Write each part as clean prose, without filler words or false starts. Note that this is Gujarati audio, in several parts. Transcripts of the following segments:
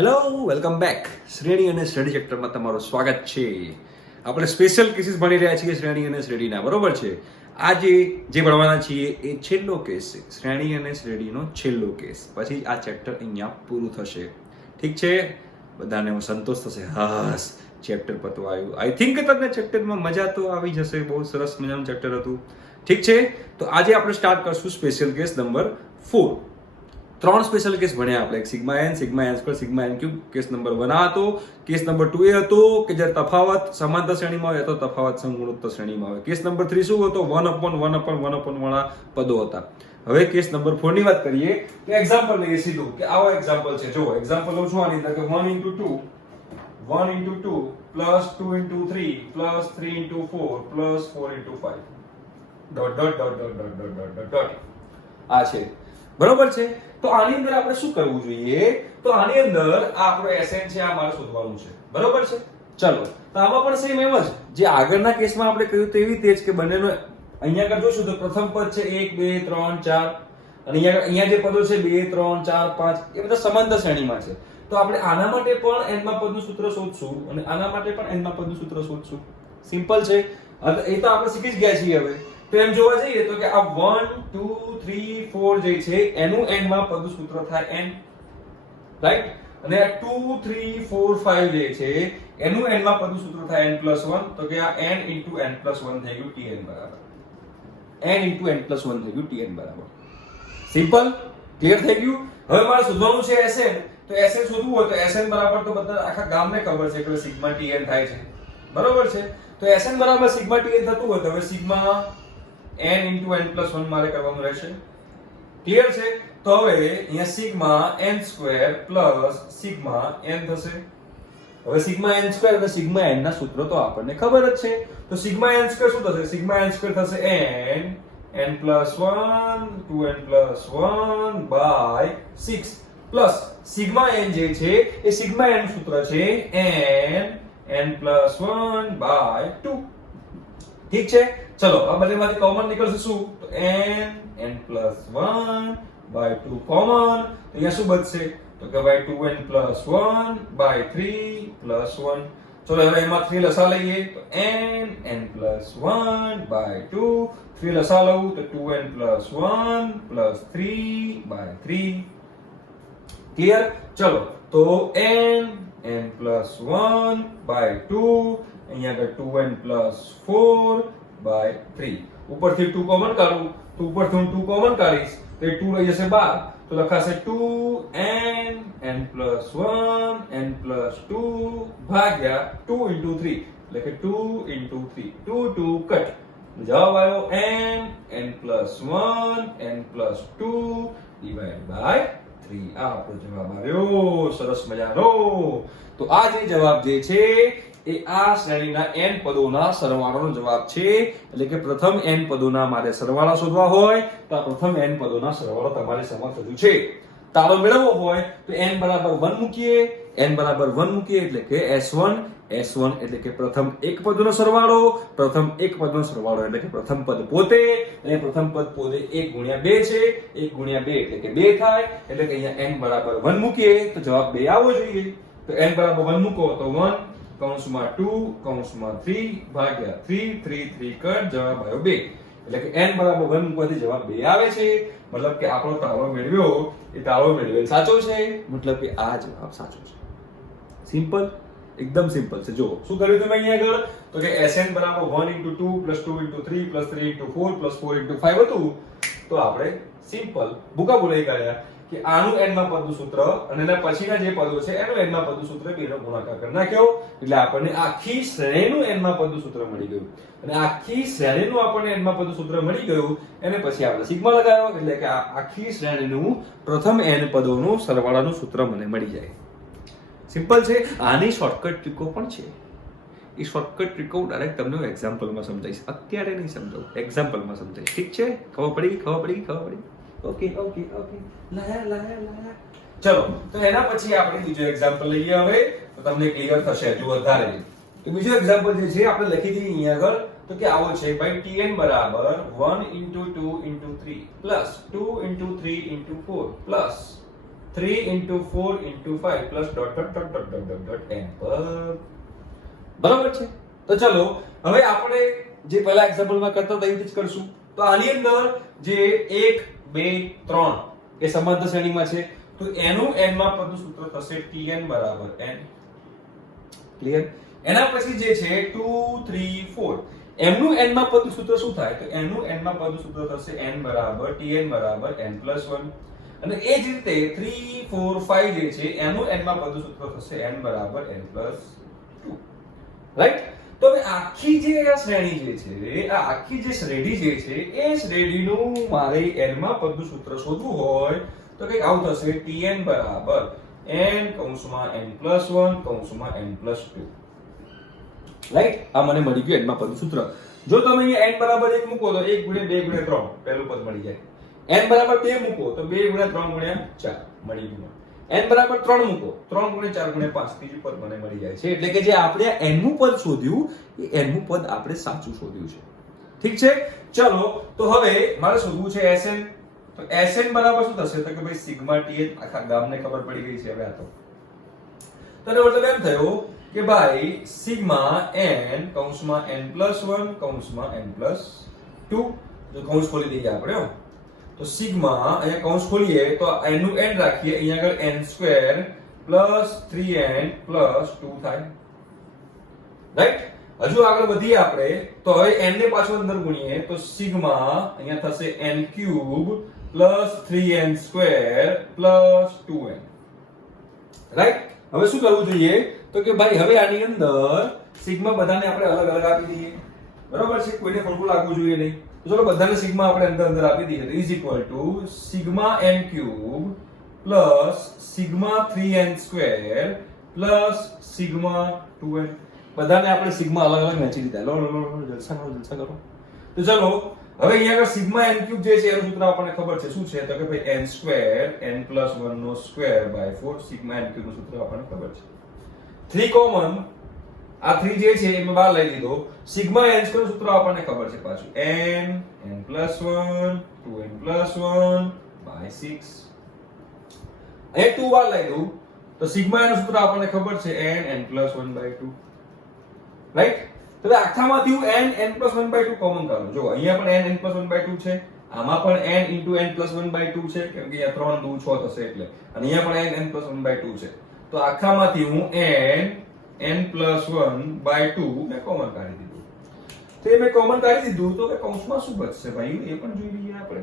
હેલો વેલકમ બેક શ્રેણી અને શ્રેણી ચેપ્ટરમાં તમારું સ્વાગત છે. આપણે સ્પેશિયલ કેસીસ ભણી રહ્યા છીએ શ્રેણી અને શ્રેણીના, બરોબર છે. આજે જે ભણવાના છીએ એ છેલ્લો કેસ છે, શ્રેણી અને શ્રેણીનો છેલ્લો કેસ. પછી આ ચેપ્ટર અહીંયા પૂરું થશે. ઠીક છે, બધાને સંતોષ થશે, હાસ ચેપ્ટર પતવા આવ્યું. આઈ થિંક તમને ચેપ્ટરમાં મજા તો આવી જશે. બહુ સરસ મજાનું ચેપ્ટર હતું. ઠીક છે, તો આજે આપણે સ્ટાર્ટ કરશું special case number 4. 3 special case ભણ્યા આપણે, sigma n square sigma n cube. Case number 1 આ હતો. કેસ નંબર 2 એ હતો કે જ્યારે તફાવત સમાંતર શ્રેણીમાં હોય તો તફાવત સમગુણોત્તર શ્રેણીમાં હોય. કેસ નંબર 3 શું હતો? 1/1/1 વાળા પદો હતા. હવે કેસ નંબર 4 ની વાત કરીએ તો એક્ઝામ્પલ લઈએ સીધું, કે આવો એક્ઝામ્પલ છે. જો એક્ઝામ્પલ લઉં છું આની અંદર કે 1 * 2 plus 2 * 3 plus 3 * 4 plus 4 * 5 dot dot dot dot dot dot dot dot dot. આ છે, બરોબર છે. તો આની અંદર આપણે શું કરવું જોઈએ? તો આની અંદર આ આપણો SN છે, આ મારે શોધવાનું છે, બરોબર છે. ચલો, તો આમાં પણ સેમ એમ જ જે આગળના કેસમાં આપણે કહ્યું તેવી તે જ કે બંનેનો અહીંયા આગળ જોશું તો પ્રથમ પદ છે 1 2 3 4 અને અહીંયા જે પદો છે 2 3 4 5 એ બધા સમાંતર શ્રેણીમાં છે. તો આપણે આના માટે પણ n માં પદનું સૂત્ર શોધશું અને આના માટે પણ n માં પદનું સૂત્ર શોધશું. સિમ્પલ છે. એ તો આપણે શીખી જ ગયા છીએ. હવે તો એમ જોવા જઈએ તો કે આ 1 2 3 4 જે છે એનું n માં પદનું સૂત્ર થાય n, રાઈટ? અને આ 2 3 4 5 જે છે એનું n માં પદનું સૂત્ર થાય n+1. તો કે આ n * n+1 થઈ ગયું tn બરાબર. n * n+1 થઈ ગયું tn બરાબર. સિમ્પલ, ક્લિયર થઈ ગયું. હવે મારે શોધવાનું છે SN. તો SN શોધવું હોય તો SN બરાબર તો બધા આખા ગામને ખબર છે કે સિગ્મા tn થાય છે, બરોબર છે. તો SN બરાબર સિગ્મા tn થતું હોય તો હવે સિગ્મા n * n+1 મારે કરવાનું રહેશે. ક્લિયર છે? તો હવે અહીંયા sigma n² plus sigma n થશે. હવે સિગ્મા n² અને સિગ્મા n ના સૂત્રો તો આપણને ખબર જ છે. તો સિગ્મા n² શું થશે? સિગ્મા n² થશે n n+1 2n+1 by 6 plus sigma n જે છે એ સિગ્મા n સૂત્ર છે n n+1 બાય 2. ઠીક છે. ચલો, આ બંનેમાંથી કોમન નીકળશે શું? તો n n+1 બાય 2 કોમન. અહીંયા શું બચશે? તો કે ભાઈ 2n+1 બાય 3 + 1. ચલો, હવે એમાં 3 લસા લઈએ તો n n+1 બાય 2. 3 લસા લઉં તો 2n+1 + 3 બાય 3. ક્લિયર? ચલો, તો n n+1 બાય 2, અહીંયા આગળ 2n+4 બાય 3. ઉપરથી 2 કોમન કાઢું તો ઉપરથી હું 2 કોમન કાઢીશ તો એ 2 રહી જશે બહાર. તો લખાશે 2n n+1 n+2 ભાગ્યા 2 * 3 એટલે કે 2 * 3 2 2 કટ. જવાબ આવ્યો n n+1 n+2 divide by 3. આ આપણો જવાબ આવ્યો. સરસ મજાનો. તો આ જે જવાબ જે છે એ આ શ્રેણીના n પદોના સરવાળાનો જવાબ છે. એટલે કે પ્રથમ n પદોના મારે સરવાળા શોધવા હોય તો આ પ્રથમ n પદોના સરવાળો તમારે સમક્ષ હજુ છે. તાળો મેળવવો હોય તો n બરાબર 1 મૂકીએ. n બરાબર 1 મૂકીએ એટલે કે s1 એટલે કે પ્રથમ એક પદનો સરવાળો. પ્રથમ એક પદનો સરવાળો એટલે કે પ્રથમ પદ પોતે. અને પ્રથમ પદ પોતે 1 * 2 છે. 1 * 2 એટલે કે 2 થાય. એટલે કે અહીંયા n બરાબર 1 મૂકીએ તો જવાબ 2 આવવો જોઈએ. તો n બરાબર 1 મૂકો તો 1 કૌંસમાં 2 કૌંસમાં 3 ભાગ્યા 3 3 3 કટ. જવાબ આવ્યો 2. એટલે કે n બરાબર 1 મૂકવાથી જવાબ 2 આવે છે. મતલબ કે આપણો તાળો મેળવ્યો એ તાળો મેળવેલ સાચો છે. મતલબ કે આ જવાબ સાચો છે. સિમ્પલ, એકદમ સિમ્પલ છે. જો શું કર્યું તમે અહીંયા આગળ? તો કે SN બરાબર 1 * 2 + 2 * 3 + 3 * 4 + 4 * 5 હતું. તો આપણે સિમ્પલ ભૂકા બોલાઈ ગયા કે આનું n માં પદનું સૂત્ર અને એના પછીના જે પદો છે એનું n માં પદનું સૂત્ર બેનો ગુણાકાર કરી નાખ્યો. એટલે આપણને આખી શ્રેણીનું n માં પદનું સૂત્ર મળી ગયું. અને આખી શ્રેણીનું આપણને n માં પદનું સૂત્ર મળી ગયું એને પછી આપણે સિગ્મા લગાવ્યો. એટલે કે આ આખી શ્રેણીનું પ્રથમ n પદોનું સરવાળાનું સૂત્ર મને મળી જાય. સિમ્પલ છે. આની શોર્ટકટ ટ્રીકો પણ છે. એ શોર્ટકટ ટ્રીકો ડાયરેક્ટ તમને હું એક્ઝામ્પલમાં સમજાવીશ. અત્યારે નહીં સમજાવું, એક્ઝામ્પલમાં સમજાવીશ. ઠીક છે? ખબર પડી? ઓકે. લાયા. ચલો, તો એના પછી આપણે બીજો એક્ઝામ્પલ લઈએ. હવે તો તમને ક્લિયર થશે હજુ વધારે. તો બીજો એક્ઝામ્પલ જે છે આપણે લખી દઈએ અહીંયા આગળ. તો કે આવો છે ભાઈ tn બરાબર 1 * 2 * 3 + 2 * 3 * 4 + 3 into 4 into 5 plus dot dot dot dot dot dot dot n પર બરાબર છે. તો ચલો હવે આપણે જે પહેલા એક્ઝામ્પલમાં કરતા હતા એ જ કરશું. તો આની અંદર જે 1 2 3 એ સમાંતર શ્રેણીમાં છે તો એનું n માં પદનું સૂત્ર થશે tn બરાબર n. ક્લિયર? એના પછી જે છે 2 3 4 એમનું n માં પદનું સૂત્ર શું થાય? તો એનું n માં પદનું સૂત્ર થશે n બરાબર tn બરાબર n + 1. અને એ જ રીતે 3 4 5 જે છે એનું n માં પદનું સૂત્ર થશે n બરાબર n + 2. રાઈટ? તો હવે આખી જે આ શ્રેણી જે છે આ આખી જે શ્રેણી જે છે એ શ્રેણીનું મારે n માં પદનું સૂત્ર શોધવું હોય તો કંઈક આવું થશે tn બરાબર n કૌંસમાં n + 1 કૌંસમાં n + 2. રાઈટ? આ મને મળી ગયું n માં પદનું સૂત્ર. જો તમે અહીંયા n બરાબર 1 મૂકો તો 1 * 2 * 3 પહેલું પદ મળી જાય. n બરાબર 2 મૂકો તો 2 * 3 * 4 મળી ગયું. n બરાબર 3 મૂકો 3 * 4 * 5 ત્રીજું પદ મને મળી જાય છે. એટલે કે જે આપણે n નું પદ શોધ્યું એ n નું પદ આપણે સાચું શોધ્યું છે. ઠીક છે? ચલો તો હવે મારે શોધવું છે Sn. તો Sn બરાબર શું થશે? તો કે ભાઈ સિગ્મા tn આખા ગામને ખબર પડી ગઈ છે હવે આ તો. તો એનો મતલબ એમ થયો કે ભાઈ સિગ્મા n કૌંસમાં n + 1 કૌંસમાં n + 2 જો કૌંસ ખોલી દઈએ આપણે હો. તો સિગ્મા અહીંયા કૌંસ ખોલીએ તો n નું n રાખીએ અહીંયા આગળ n² + 3n + 2 થાય. રાઈટ? હજુ આગળ વધીએ આપણે તો હવે n ને પાછો અંદર ગુણીએ તો સિગ્મા અહીંયા થશે n³ + 3n² + 2n. રાઈટ? હવે શું કરવું જોઈએ? તો કે ભાઈ હવે આની અંદર સિગ્મા બધાને આપણે અલગ અલગ આપી દઈએ. બરાબર છે? કોઈને ખોટું લાગવું જોઈએ નહીં. તો ચલો બધાને સિગ્મા આપણે અંદર આપી દઈએ તો sigma n³ + sigma 3n² + sigma 2n. બધાને આપણે સિગ્મા અલગ અલગ વહેંચી દીધા. લો જલસા કરો. તો ચલો હવે અહીંયા આગળ સિગ્મા n³ જે છે એનું સૂત્ર આપણને ખબર છે શું છે? તો કે ભાઈ n² n + 1/4 સિગ્મા n³ નું સૂત્ર આપણને ખબર છે. 3 કોમન આ 3 જે છે એમાં બહાર લઈ લીધો. સિગ્મા n² નું સૂત્ર આપણને ખબર છે પાછું n + 1 2n + 1/6. અહીંયા 2 બહાર લઈ દઉં તો સિગ્મા n નું સૂત્ર આપણને ખબર છે n + 1/2. રાઈટ? તો હવે આખામાંથી હું n + 1/2 કોમન કાઢું. જો અહીંયા પણ n + 1/2 છે, આમાં પણ n * n + 1/2 છે કેમ કે અહીંયા 3 * 2 = 6 થશે એટલે. અને અહીંયા પણ n + 1/2 છે. તો આખામાંથી હું n + 1/2 મેં કોમન કાઢી દીધું. તો એ મેં કોમન કાઢી દીધું તો કૌંસમાં શું બચશે ભાઈ એ પણ જોઈ લઈએ આપણે.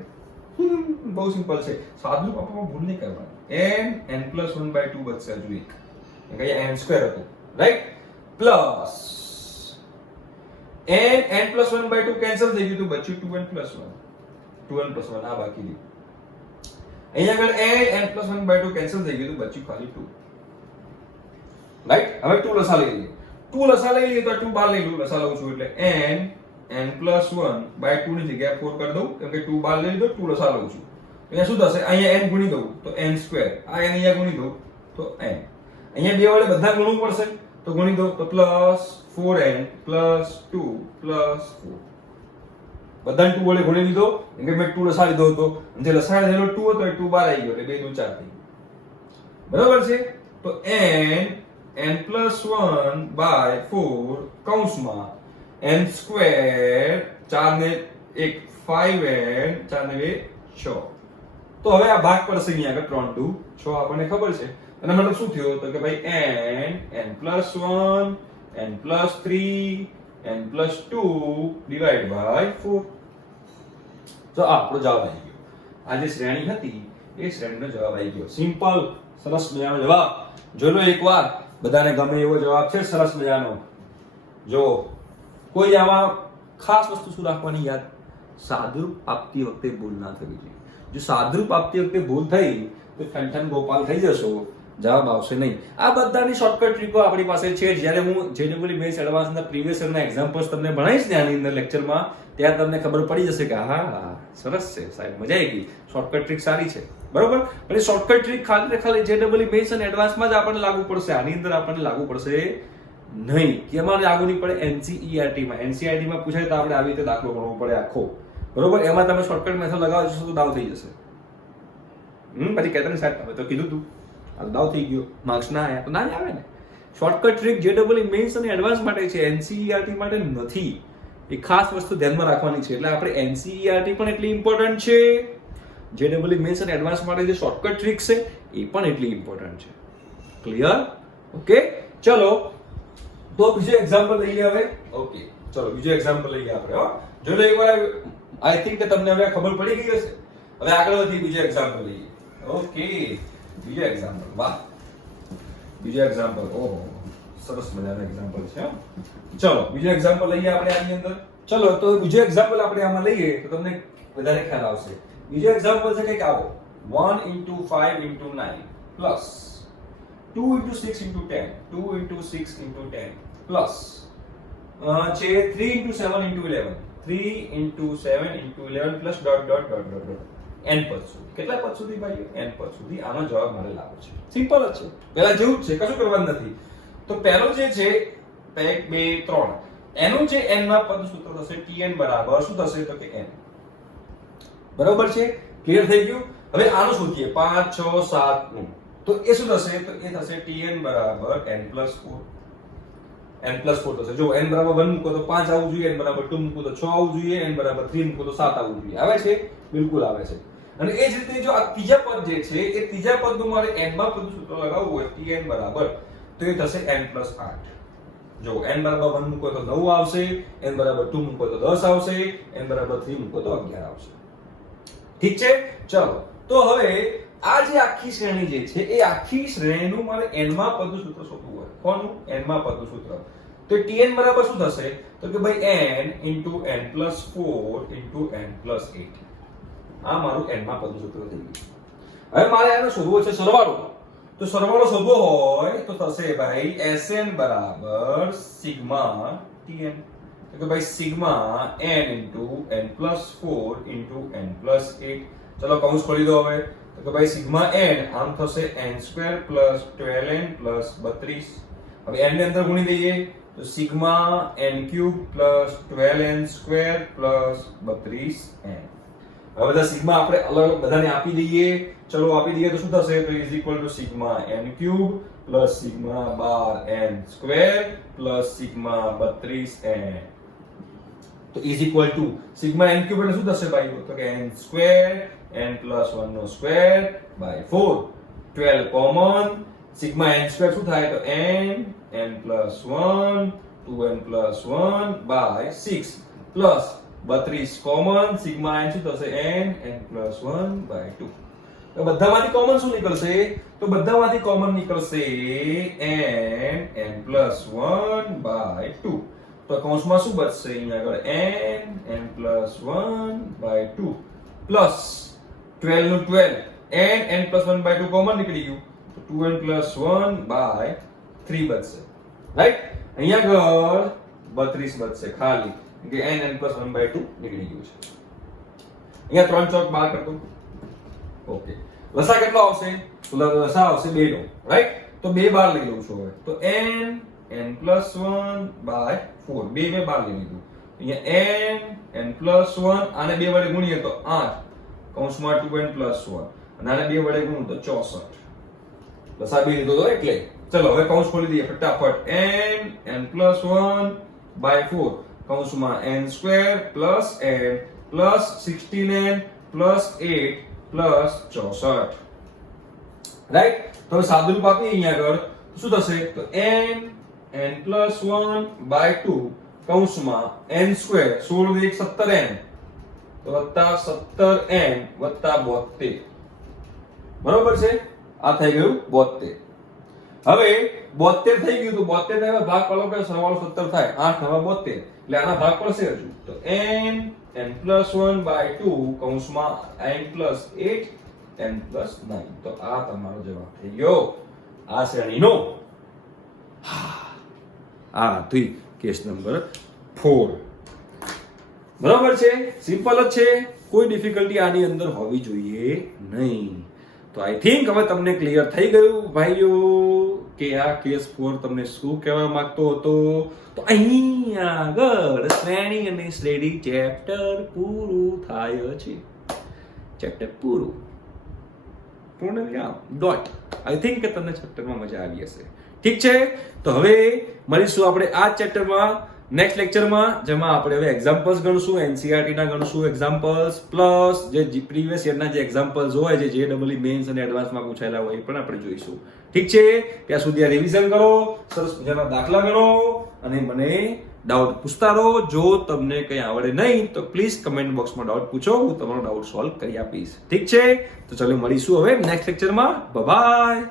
બહુ સિમ્પલ છે. સાદું આપવામાં ભૂલ નહીં કરવાની. n + 1/2 બચશે હજુ એક. અહીંયા n² હતું. રાઈટ? પ્લસ n + 1/2 કેન્સલ થઈ ગયું તો બચ્યું 2n + 1. 2n + 1 આ બાકી રહ્યું. અહીંયા આગળ n + 1/2 કેન્સલ થઈ ગયું તો બચ્યું ખાલી 2. રાઈટ? હવે 2 લસા લઈ લઈએ. 2 લસા લઈ લઈએ તો 2 બહાર લઈ લઉં. લસા લઉં છું એટલે n + 1/2 ની જગ્યાએ 4 કરી દઉં કેમ કે 2 બહાર લઈ લીધો 2 લસા લઉં છું. અહીંયા શું થશે? અહીંયા n ગુણી દઉં તો n². આ n અહીંયા ગુણી દઉં તો n. અહીંયા બે વડે બધા ગુણવું પડશે તો ગુણી દઉં તો +4n + 2 + 4. બધાને 2 વડે ગુણી લીધો કેમ કે મેં 2 લસા લીધો હતો. અને જે લસા લીધેલો 2 હતો એ 2 બહાર આવી ગયો એટલે 2 * 2 = 4 થઈ ગયું. બરાબર છે? તો n + 1/4 કૌંસમાં n² 4 ને 1 5n 4 ને 2 6. તો હવે આ ભાગ પડશે અહીંયા આગળ 3 * 2 6 આપણને ખબર છે. અને મતલબ શું થયો તો કે ભાઈ n + 1 n + 3 n + 2 / 4. તો આપણો જવાબ આવી ગયો. આ જે શ્રેણી હતી એ શ્રેણીનો જવાબ આવી ગયો. સિમ્પલ સરસ મજાનો જવાબ. જોઈ લો એકવાર. બધાને ગમે એવો જવાબ છે સરસ મજાનો. જો કોઈ આમાં ખાસ વસ્તુ શું રાખવાની યાદ? સાદુરૂપ આપતી વખતે ભૂલ ના થવી જોઈએ. જો સાદુરૂપ આપતી વખતે ભૂલ થઈ તો ઠંઠન ગોપાલ થઈ જશો, જવાબ આવશે નહીં. આ બધાની શોર્ટકટ ટ્રીકો આપણી પાસે છે. જ્યારે હું જેનેબલી મેથ્સ એડવાન્સના પ્રીવિયસ યરના એક્ઝામ્પલ્સ તમને ભણાવીશ ને આની અંદર લેક્ચરમાં ત્યાં તમને ખબર પડી જશે કે હા સરસ છે સાહેબ, મજા આવી ગઈ, શોર્ટકટ ટ્રીક સારી છે. બરોબર? પણ એ શોર્ટકટ ટ્રીક ખાલી ને ખાલી જેનેબલી મેથ્સ અને એડવાન્સમાં જ આપણને લાગુ પડશે. આની અંદર આપણને લાગુ પડશે નહીં. કેમાં લાગુ નહીં પડે? NCERT-માં. NCERT-માં પૂછાય તો આપણે આવી રીતે દાખલો ગણવો પડે આખો. બરોબર? એમાં તમે શોર્ટકટ મેથડ લગાવશો તો દાવ થઈ જશે. પછી કહેતા ને સાહેબ તમે તો કીધું તું અલદાવ થઈ ગયો માર્ક્સ ના આવ્યા તો ના જ આવે ને. શોર્ટકટ ટ્રીક JEE મેઇન્સ અને એડવાન્સ માટે છે, NCERT માટે નથી. એ ખાસ વસ્તુ ધ્યાનમાં રાખવાની છે. એટલે આપણે NCERT પણ એટલી ઇમ્પોર્ટન્ટ છે, JEE મેઇન્સ અને એડવાન્સ માટે જે શોર્ટકટ ટ્રીક છે એ પણ એટલી ઇમ્પોર્ટન્ટ છે. ક્લિયર? ઓકે, ચલો તો બીજો એક્ઝામ્પલ લઈએ હવે. ઓકે, ચલો બીજો એક્ઝામ્પલ લઈએ આપણે. જો એકવાર આઈ થિંક કે તમને હવે ખબર પડી ગઈ હશે. હવે આગળ વધી બીજો એક્ઝામ્પલ લઈએ. ઓકે, બીજો એક્ઝામ્પલ. વાહ, બીજો એક્ઝામ્પલ. ઓહો, સરસ મજાનો એક્ઝામ્પલ છે. ચલો બીજો એક્ઝામ્પલ લઈએ આપણે આની અંદર. ચલો તો બીજો એક્ઝામ્પલ આપણે આમાં લઈએ તો તમને વધારે ખ્યાલ આવશે. બીજો એક્ઝામ્પલ છે કંઈક આવો. 1 * 5 * 9 પ્લસ 2 * 6 * 10, 2 * 6 * 10 પ્લસ છે 3 * 7 * 11, 3 * 7 * 11 plus dot dot dot dot dot n પદ સુધી. કેટલા પદ સુધી ભાઈ? n પદ સુધી. આનો જવાબ મારે લાવવો છે. સિમ્પલ જ છે, પહેલા જેવું જ છે, કશું કરવાનું નથી. તો પહેલો જે છે 1 2 3 એનું જે n ના પદ સૂત્ર થશે tn બરાબર શું થશે તો કે n. બરાબર છે? ક્લિયર થઈ ગયું? હવે આનું શોધીએ 5 6 7 નું. તો એ શું થશે તો એ થશે tn બરાબર n + 4. n + 4 થશે. જો n બરાબર 1 મૂકો તો 5 આવવું જોઈએ, n બરાબર 2 મૂકો તો 6 આવવું જોઈએ, n બરાબર 3 મૂકો તો 7 આવવું જોઈએ. આવે છે? બિલકુલ આવે છે. અને એ જ રીતે જો આ ત્રીજા પદ જે છે એ ત્રીજા પદનું મારે n માં પદનું સૂત્ર લગાવવું હોય tn બરાબર તો એ થશે n + 8. જો n બરાબર 1 મૂકો તો 9 આવશે, n બરાબર 2 મૂકો તો 10 આવશે, n બરાબર 3 મૂકો તો 11 આવશે. ઠીક છે? ચલો તો હવે આ જે આખી શ્રેણી જે છે એ આખી શ્રેણીનું મારે n માં પદનું સૂત્ર શોધવું હોય. કોનું? n માં પદનું સૂત્ર. તો tn બરાબર શું થશે તો કે ભાઈ n * n + 4 * n + 8. આ મારું n માં પદનું સૂત્ર થઈ ગયું. હવે મારે આનો શોધવો છે સરવાળો. તો સરવાળો શોધવો હોય તો થશે ભાઈ Sn બરાબર સિગ્મા tn. તો કે ભાઈ સિગ્મા n * n + 4 * n + 8. ચલો કૌંસ ખોલી દો હવે. તો કે ભાઈ સિગ્મા n આમ થશે n² + 12n + 32. હવે n ને અંદર ગુણી દઈએ તો સિગ્મા n³ + 12n² + 32n. હવે બધા સિગ્મા આપણે અલગ અલગ બધાને આપી દઈએ. ચલો આપી દઈએ તો શું થશે તો sigma n³ + sigma 12n² + sigma 32n. તો સિગ્મા n³ એટલે શું થશે ભાઈ તો કે n² n + 1 નો સ્ક્વેર / 4. 12 કોમન. સિગ્મા n² શું થાય તો n + 1 2n + 1 / 6 plus 32 common. Sigma n શું થશે n + 1 / 2. તો બધામાંથી કોમન શું નીકળશે તો બધામાંથી કોમન નીકળશે n + 1 / 2. તો કૌંસમાં શું બચશે અહીંયા આગળ n + 1 / 2 પ્લસ 12 નું 12 n + 1 / 2 કોમન નીકળી ગયું તો 2n + 1 / 3 બચશે. રાઈટ? અહીંયા આગળ 32 બચશે ખાલી કે n + 1 / 2 નીકળી ગયું છે. અહીંયા 3 ચોક 12 કરતો. ઓકે, લસા કેટલો આવશે તો લસા આવશે 2 નો. રાઈટ? તો 2 12 લઈ લઉં છું હવે. તો n + 1 / 4 2 મેં 12 લઈ લીધું. અહીંયા n + 1 આને 2 વડે ગુણીએ તો 8 કૌંસમાં 2n + 1 અને આને 2 વડે ગુણું તો 64. લસા 2 લીધો તો એટલે. ચલો હવે કૌંસ ખોલી દઈએ ફટાફટ. n + 1 / 4 કૌંસમાં n² + n + 16n + 8 + 64. રાઈટ? તો સાદુરૂપ આપીએ અહીંયા આગળ શું થશે તો n + 1 / 2 કૌંસમાં n² 16 * 1 = 17n તો +17n + 72. બરોબર છે? આ થઈ ગયું 72. હવે 72 થઈ ગયું તો 72 ને ભાગ પાડો કે સરવાળો 17 થાય. 8 નવા 72 એટલે આના ભાગ પડશે હજુ. તો n + 1 / 2 કૌંસમાં n + 8 n + 9. તો આ તમારો જવાબ થઈ ગયો આ શ્રેણીનો. આ હતી કેસ નંબર 4. બરાબર છે? સિમ્પલ જ છે, કોઈ ડિફિકલ્ટી આની અંદર હોવી જોઈએ નહીં. તો આઈ થિંક હવે તમને ક્લિયર થઈ ગયું ભાઈઓ કે આ કેસ 4 તમને શું કહેવા માંગતો હતો. તો અહીંયા આગળ શ્રેણી અને શ્રેણી ચેપ્ટર પૂરું થાય છે. ચેપ્ટર પૂરું. પૂર્ણવિરામ ડોટ. આઈ થિંક કે તમને ચેપ્ટરમાં મજા આવી હશે. ઠીક છે, તો હવે મળીશું આપણે આ ચેપ્ટરમાં નેક્સ્ટ લેક્ચરમાં, જેમાં આપણે હવે એક્ઝામ્પલ્સ ગણશું, એનસીઆરટી ના ગણશું એક્ઝામ્પલ્સ, પ્લસ જે પ્રીવિયસ યરના જે એક્ઝામ્પલ્સ હોય, જે JEE મેન્સ અને એડવાન્સમાં પૂછાયેલા હોય એ પણ આપણે જોઈશું. ઠીક છે, ત્યાં સુધી આ રિવિઝન કરો, સરસ મજાના દાખલા ગણો અને મને ડાઉટ પૂછતા રહો. જો તમને કંઈ આવડે નહીં તો પ્લીઝ કમેન્ટ બોક્સમાં ડાઉટ પૂછો, હું તમારો ડાઉટ સોલ્વ કરી આપીશ. ઠીક છે, તો ચાલો મળીશું હવે નેક્સ્ટ લેક્ચરમાં. બાય.